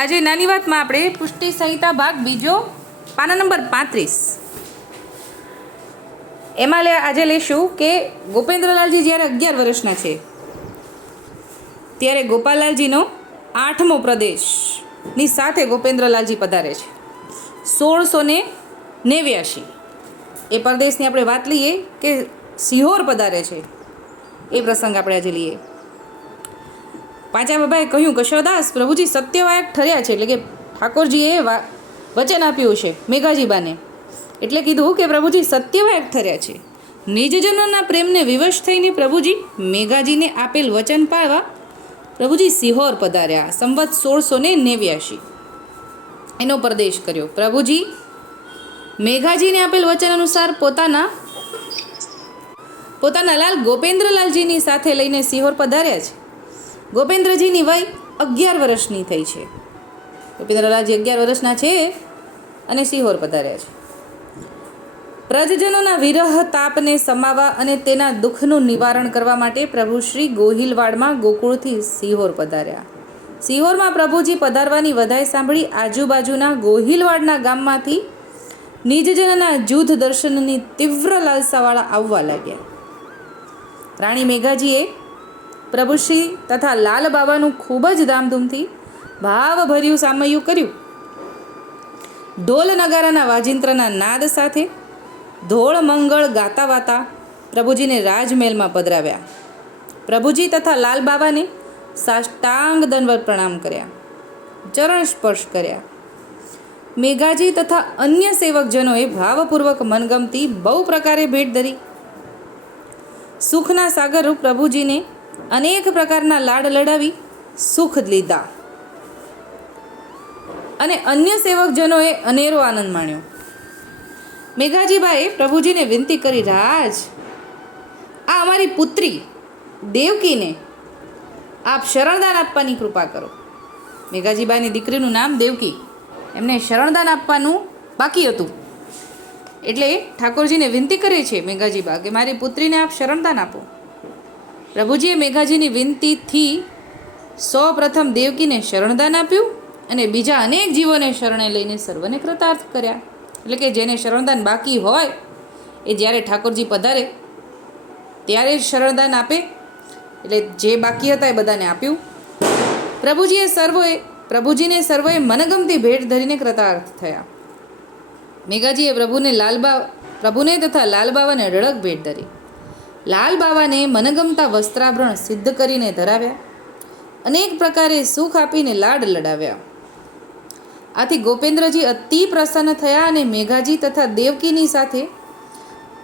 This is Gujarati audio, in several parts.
આજે નાની વાતમાં આપણે પુષ્ટિ સંહિતા ભાગ બીજો, પાના નંબર પાંત્રીસ. એમાં લે આજે લઈશું કે ગોપેન્દ્રલાલજી જ્યારે અગિયાર વર્ષના છે, ત્યારે ગોપાલલાલજીનો આઠમો પ્રદેશની સાથે ગોપેન્દ્રલાલજી પધારે છે. સોળસો ને નેવ્યાશી. એ પ્રદેશની આપણે વાત લઈએ કે સિહોર પધારે છે. એ પ્રસંગ આપણે આજે લઈએ. પાંચા બાબાએ કહ્યું, કશોદાસ, પ્રભુજી સત્યવાયક ઠર્યા છે, એટલે કે ઠાકોરજીએ વચન આપ્યું છે, મેઘાજીબાને. એટલે કીધું કે પ્રભુજી સત્યવાયક ઠર્યા છે. નિજજનોના પ્રેમને વિવશ થઈને પ્રભુજી મેઘાજીને આપેલ વચન પાળવા પ્રભુજી સિહોર પધાર્યા, સંવત સોળસો ને નેવ્યાશી. એનો પ્રદેશ કર્યો. પ્રભુજી મેઘાજીને આપેલ વચન અનુસાર પોતાના પોતાના લાલ ગોપેન્દ્રલાલજીની સાથે લઈને સિહોર પધાર્યા છે. ગોપેન્દ્રજીની વય અગિયાર વર્ષની થઈ છે. ગોપેન્દ્રલાલજી અગિયાર વર્ષના છે અને સિહોર પધાર્યા છે. પ્રજજનોના વિરહ તાપને સમાવવા અને તેના દુઃખનું નિવારણ કરવા માટે પ્રભુ શ્રી ગોહિલવાડમાં ગોકુળથી સિહોર પધાર્યા. સિહોરમાં પ્રભુજી પધારવાની વધાઈ સાંભળી આજુબાજુના ગોહિલવાડના ગામમાંથી નિજજનના જૂથ દર્શનની તીવ્ર લાલસાવાળા આવવા લાગ્યા. રાણી મેઘાજીએ પ્રભુશ્રી તથા લાલ બાબાનું ખૂબ જ ધામધૂમથી ભાવભર્યું સામયું કર્યું. ઢોલ નગારાના વાજિંત્રના નાદ સાથે ધોળ મંગળ ગાતા વાતા પ્રભુજીને રાજમહેલમાં પધરાવ્યા. પ્રભુજી તથા લાલ બાબાને સાષ્ટાંગ દંડવત પ્રણામ કર્યા, ચરણ સ્પર્શ કર્યા. મેઘાજી તથા અન્ય સેવકજનોએ ભાવપૂર્વક મનગમતી બહુ પ્રકારે ભેટ ધરી. સુખના સાગરરૂપ પ્રભુજીને અનેક પ્રકારના લાડ લડાવી, સુખ લીધા. અને અન્ય સેવકજનોએ અનેરો આનંદ માણ્યો. મેઘાજીબાએ પ્રભુજીને વિનંતી કરી, રાજ, આ અમારી પુત્રી, દેવકીને આપ શરણદાન આપવાની કૃપા કરો. મેઘાજીબાની દીકરીનું નામ દેવકી. એમને શરણદાન આપવાનું બાકી હતું. એટલે ઠાકોરજીને વિનંતી કરે છે મેઘાજીબા કે મારી પુત્રીને આપ શરણદાન આપો. પ્રભુજીએ મેઘાજીની વિનંતીથી સૌ પ્રથમ દેવકીને શરણદાન આપ્યું અને બીજા અનેક જીવોને શરણે લઈને સર્વને કૃતાર્થ કર્યા. એટલે કે જેને શરણદાન બાકી હોય, એ જ્યારે ઠાકોરજી પધારે, ત્યારે જ શરણદાન આપે. એટલે જે બાકી હતા એ બધાને આપ્યું. પ્રભુજીએ સર્વોએ, પ્રભુજીને સર્વોએ મનગમતી ભેટ ધરીને કૃતાર્થ થયા. મેઘાજીએ પ્રભુને લાલબા પ્રભુને તથા લાલબાવાને અઢળક ભેટ ધરી. લાલ બાવાને મનગમતા વસ્ત્રાભરણ સિદ્ધ કરીને ધરાવ્યા. અનેક પ્રકારે સુખ આપીને લાડ લડાવ્યા. આથી ગોપેન્દ્રજી અતિ પ્રસન્ન થયા અને મેઘાજી તથા દેવકીની સાથે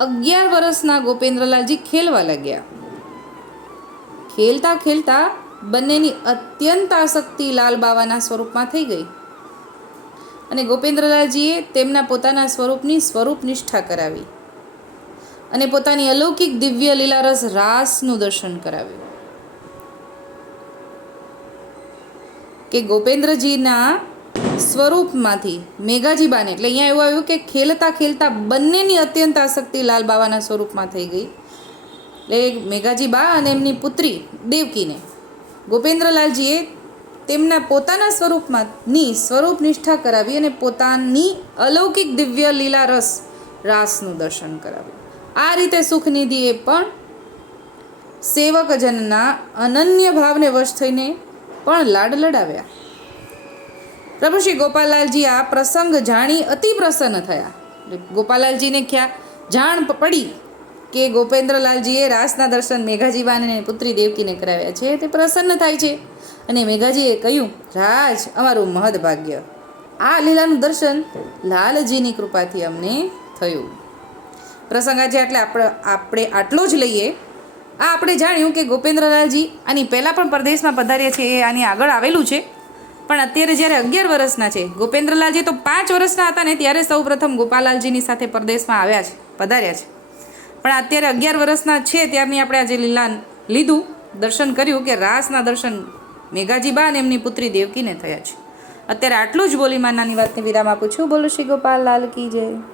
અગિયાર વર્ષના ગોપેન્દ્રલાલજી ખેલવા લાગ્યા. ખેલતા ખેલતા બંનેની અત્યંત આસક્તિ લાલ બાવાના સ્વરૂપમાં થઈ ગઈ અને ગોપેન્દ્રલાલજીએ તેમના પોતાના સ્વરૂપની સ્વરૂપ નિષ્ઠા કરાવી. અને પોતાની અલૌકિક દિવ્ય લીલારસ રાસનું દર્શન કરાવ્યું. કે ગોપેન્દ્રજીના સ્વરૂપમાંથી મેઘાજીબાને, એટલે અહીંયા એવું આવ્યું કે ખેલતા ખેલતા બંનેની અત્યંત આસક્તિ લાલ બાવાના સ્વરૂપમાં થઈ ગઈ. એટલે મેઘાજીબા અને એમની પુત્રી દેવકીને, ગોપેન્દ્રલાલજીએ તેમના પોતાના સ્વરૂપમાંની સ્વરૂપ નિષ્ઠા કરાવી અને પોતાની અલૌકિક દિવ્ય લીલા રસ રાસનું દર્શન કરાવ્યું. આ રીતે સુખનિધિએ પણ સેવકજનના અનન્ય ભાવને વશ થઈને પણ લાડ લડાવ્યા. પ્રભુ શ્રી ગોપાલાલજી આ પ્રસંગ જાણી અતિ પ્રસન્ન થયા. ગોપાલાલજીને ખ્યા જાણ પડી કે ગોપેન્દ્રલાલજીએ રાસના દર્શન મેઘાજીબાને અને પુત્રી દેવકીને કરાવ્યા છે તે પ્રસન્ન થાય છે. અને મેઘાજીએ કહ્યું, રાજ, અમારું મહદભાગ્ય. આ લીલાનું દર્શન લાલજીની કૃપાથી અમને થયું. પ્રસંગ આજે એટલે આપણે આપણે આટલો જ લઈએ. આ આપણે જાણ્યું કે ગોપેન્દ્રલાલજી આની પહેલાં પણ પરદેશમાં પધાર્યા છે, એ આની આગળ આવેલું છે. પણ અત્યારે જ્યારે અગિયાર વર્ષના છે, ગોપેન્દ્રલાલજી તો પાંચ વર્ષના હતા ને, ત્યારે સૌ પ્રથમ ગોપાલાલજીની સાથે પરદેશમાં આવ્યા છે, પધાર્યા છે. પણ અત્યારે અગિયાર વર્ષના છે, ત્યારની આપણે આજે લીલા લીધું, દર્શન કર્યું કે રાસના દર્શન મેઘાજીબા અને એમની પુત્રી દેવકીને થયા છે. અત્યારે આટલું જ બોલીમાં નાની વાતને વિરામ આપું છું. બોલો શ્રી ગોપાલ લાલ કી જય.